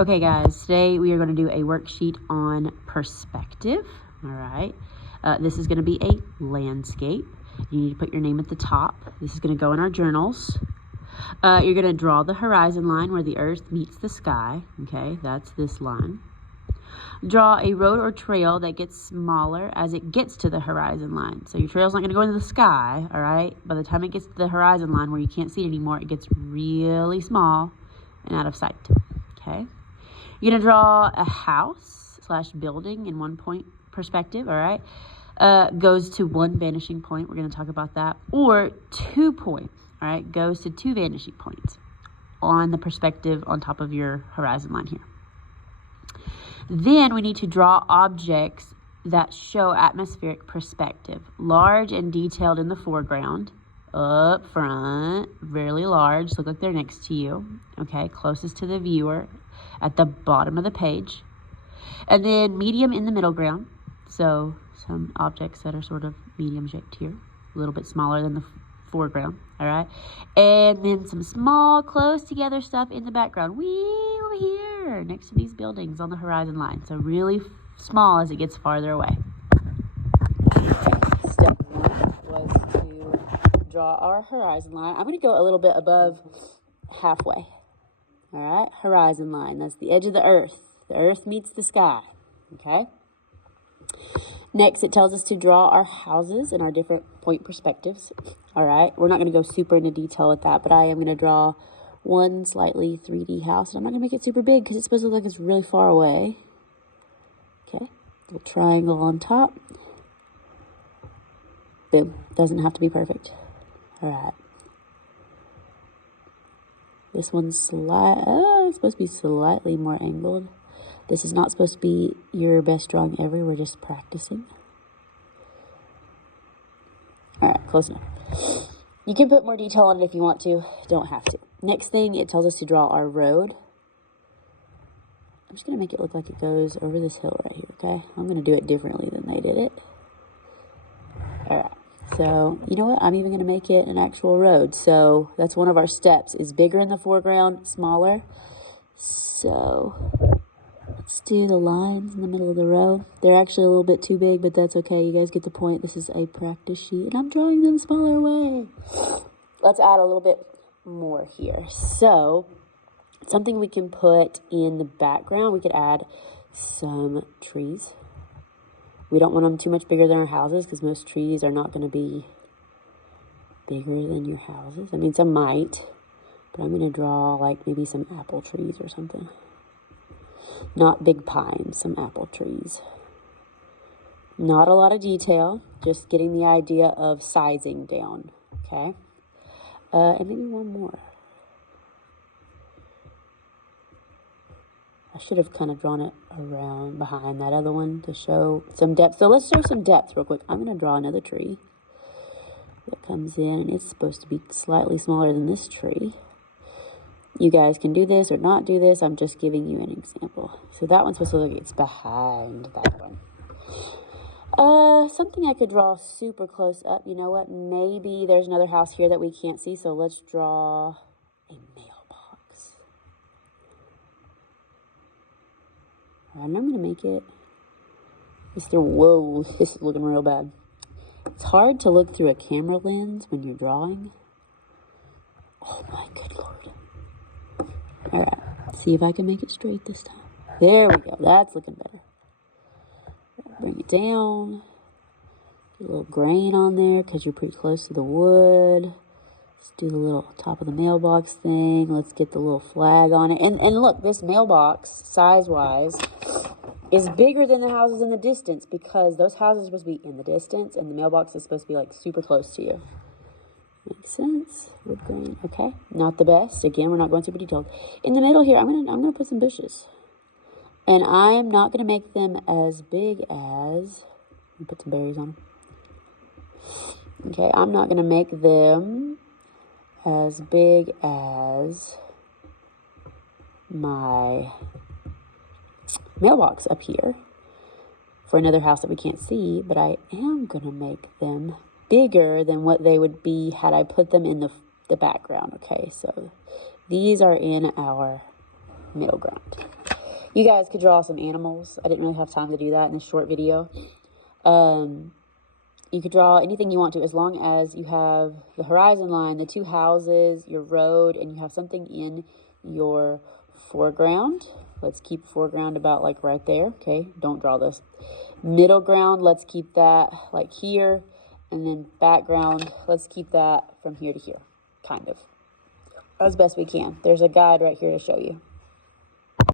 Okay guys, today we are going to do a worksheet on perspective. All right, this is going to be a landscape. You need to put your name at the top. This is going to go in our journals. You're going to draw the horizon line where the earth meets the sky. Okay, that's this line. Draw a road or trail that gets smaller as it gets to the horizon line. So your trail's not going to go into the sky, all right? By the time it gets to the horizon line where you can't see it anymore, it gets really small and out of sight. Okay. You're going to draw a house / building in 1 point perspective, all right? Goes to one vanishing point. We're going to talk about that. Or 2 points, all right? Goes to 2 vanishing points on the perspective on top of your horizon line here. Then we need to draw objects that show atmospheric perspective. Large and detailed in the foreground. Up front, really large, look like they're next to you. Okay, closest to the viewer at the bottom of the page. And then medium in the middle ground. So some objects that are sort of medium shaped here, a little bit smaller than the foreground, all right? And then some small, close together stuff in the background, way over here, next to these buildings on the horizon line. So really small as it gets farther away. Step 1 was to draw our horizon line. I'm going to go a little bit above halfway. All right, horizon line. That's the edge of the earth. The earth meets the sky. Okay. Next, it tells us to draw our houses in our different point perspectives. All right, we're not going to go super into detail with that, but I am going to draw one slightly 3D house. And I'm not going to make it super big because it's supposed to look like it's really far away. Okay, little triangle on top. Boom. Doesn't have to be perfect. All right. This one's it's supposed to be slightly more angled. This is not supposed to be your best drawing ever. We're just practicing. All right, close enough. You can put more detail on it if you want to. Don't have to. Next thing, it tells us to draw our road. I'm just going to make it look like it goes over this hill right here, okay? I'm going to do it differently than they did it. All right. So, you know what? I'm even going to make it an actual road. So, that's one of our steps. Is bigger in the foreground, smaller. So, let's do the lines in the middle of the road. They're actually a little bit too big, but that's okay. You guys get the point. This is a practice sheet, and I'm drawing them smaller away. Let's add a little bit more here. So, something we can put in the background, we could add some trees. We don't want them too much bigger than our houses because most trees are not going to be bigger than your houses. I mean, some might, but I'm going to draw like maybe some apple trees or something. Not big pines, some apple trees. Not a lot of detail, just getting the idea of sizing down, okay? And maybe one more. I should have kind of drawn it around behind that other one to show some depth. So let's show some depth real quick. I'm going to draw another tree that comes in, and it's supposed to be slightly smaller than this tree. You guys can do this or not do this. I'm just giving you an example. So that one's supposed to look like it's behind that one. Something I could draw super close up. You know what? Maybe there's another house here that we can't see. So let's draw a mailbox. And I'm going to make it, whoa, this is looking real bad. It's hard to look through a camera lens when you're drawing. Oh my good Lord. All right, see if I can make it straight this time. There we go, that's looking better. Bring it down. Get a little grain on there because you're pretty close to the wood. Let's do the little top of the mailbox thing. Let's get the little flag on it. And look, this mailbox, size-wise, is bigger than the houses in the distance because those houses are supposed to be in the distance and the mailbox is supposed to be like super close to you. Makes sense. Wood grain. Okay. Not the best. Again, we're not going super detailed. In the middle here, I'm gonna put some bushes. And I'm not gonna make them as big as, put some berries on them. Okay, I'm not gonna make them as big as my mailbox up here for another house that we can't see, but I am going to make them bigger than what they would be had I put them in the background. Okay, so these are in our middle ground. You guys could draw some animals. I didn't really have time to do that in this short video. You could draw anything you want to, as long as you have the horizon line, the two houses, your road, and you have something in your foreground. Let's keep foreground about like right there. Okay, don't draw this. Middle ground, let's keep that like here. And then background, let's keep that from here to here, kind of, as best we can. There's a guide right here to show you.